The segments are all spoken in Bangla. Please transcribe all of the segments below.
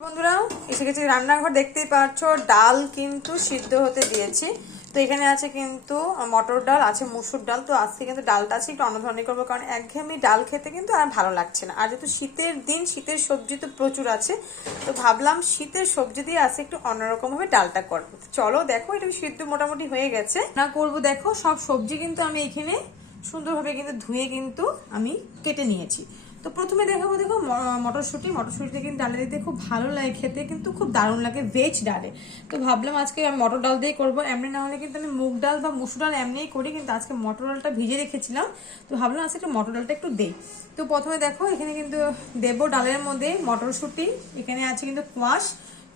বন্ধুরা এসে গেছি রান্নাঘর, দেখতেই পাচ্ছ ডাল কিন্তু সিদ্ধ হতে দিয়েছি। তো এখানে আছে কিন্তু মটর ডাল, আছে মুসুর ডাল। তো আজকে কিন্তু ডালটা আছে একটু অন্য ধরনের করবো, কারণ একঘেয়েমি ডাল খেতে কিন্তু আর ভালো লাগছে না। আর যেহেতু শীতের দিন, শীতের সবজি তো প্রচুর আছে, তো ভাবলাম শীতের সবজি দিয়ে আজকে একটু অন্যরকম ভাবে ডালটা করবো। চলো দেখো, এটা সিদ্ধ মোটামুটি হয়ে গেছে। না করবো, দেখো সব সবজি কিন্তু আমি এখানে সুন্দরভাবে কিন্তু ধুয়ে কিন্তু আমি কেটে নিয়েছি। তো প্রথমে দেখাবো, দেখো মটরশুঁটি কিন্তু ডালে দিতে খুব ভালো লাগে, খেতে কিন্তু খুব দারুণ লাগে ভেজ ডালে। তো ভাবলাম আজকে আমি মটর ডাল দিয়ে করবো, এমনি না হলে কিন্তু আমি মুগ ডাল বা মুসুর ডাল এমনিই করি, কিন্তু আজকে মটর ডালটা ভিজে রেখেছিলাম। তো ভাবলাম আজকে একটু মটর ডালটা একটু দেই। তো প্রথমে দেখো এখানে কিন্তু দেবো ডালের মধ্যে মটরশুঁটি, এখানে আছে কিন্তু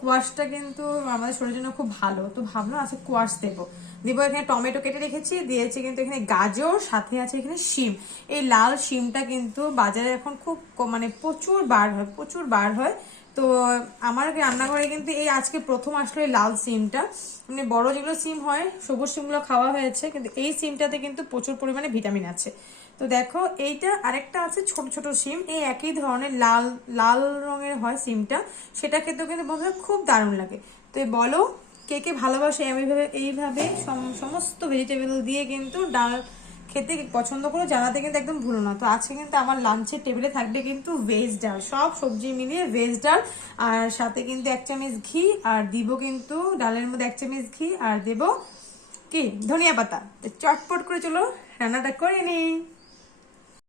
কোয়াশটা কিন্তু আমাদের শরীরের জন্য খুব ভালো। তো ভাবলাম আজকে কোয়াশ দেবো। এখানে টমেটো কেটে রেখেছি, দিয়েছি কিন্তু এখানে গাজর, সাথে আছে এখানে শিম। এই লাল শিমটা কিন্তু বাজারে এখন খুব মানে প্রচুর বার হয়। তো আমার রান্নাঘরে কিন্তু এই আজকে প্রথম আসলো এই লাল সিমটা। মানে বড় যেগুলো সিম হয়, সবুজ সিমগুলো খাওয়া হয়েছে, কিন্তু এই সিমটাতে কিন্তু প্রচুর পরিমাণে ভিটামিন আছে। তো দেখো এইটা, আরেকটা আছে ছোট ছোট সিম, এই একই ধরনের লাল লাল রঙের হয় সিমটা, সেটা খেতেও কিন্তু বন্ধুরা খুব দারুণ লাগে। তো বলো কে কে ভালোবাসে এইভাবে সমস্ত ভেজিটেবল দিয়ে কিন্তু ডাল খেতে পছন্দ করে, জানাতে কিন্তু একদম ভুলো না। তো আজকে কিন্তু আমার লাঞ্চের টেবিলে থাকবে কিন্তু ভেজ ডাল, সব সবজি মিলিয়ে ভেজ ডাল, আর সাথে কিন্তু 1 চামচ ঘি, আর দিব কিন্তু ডালের মধ্যে 1 চামচ ঘি, আর দেব কি ধনিয়া পাতা। চটপট করে চলো রান্নাটা করে নিই।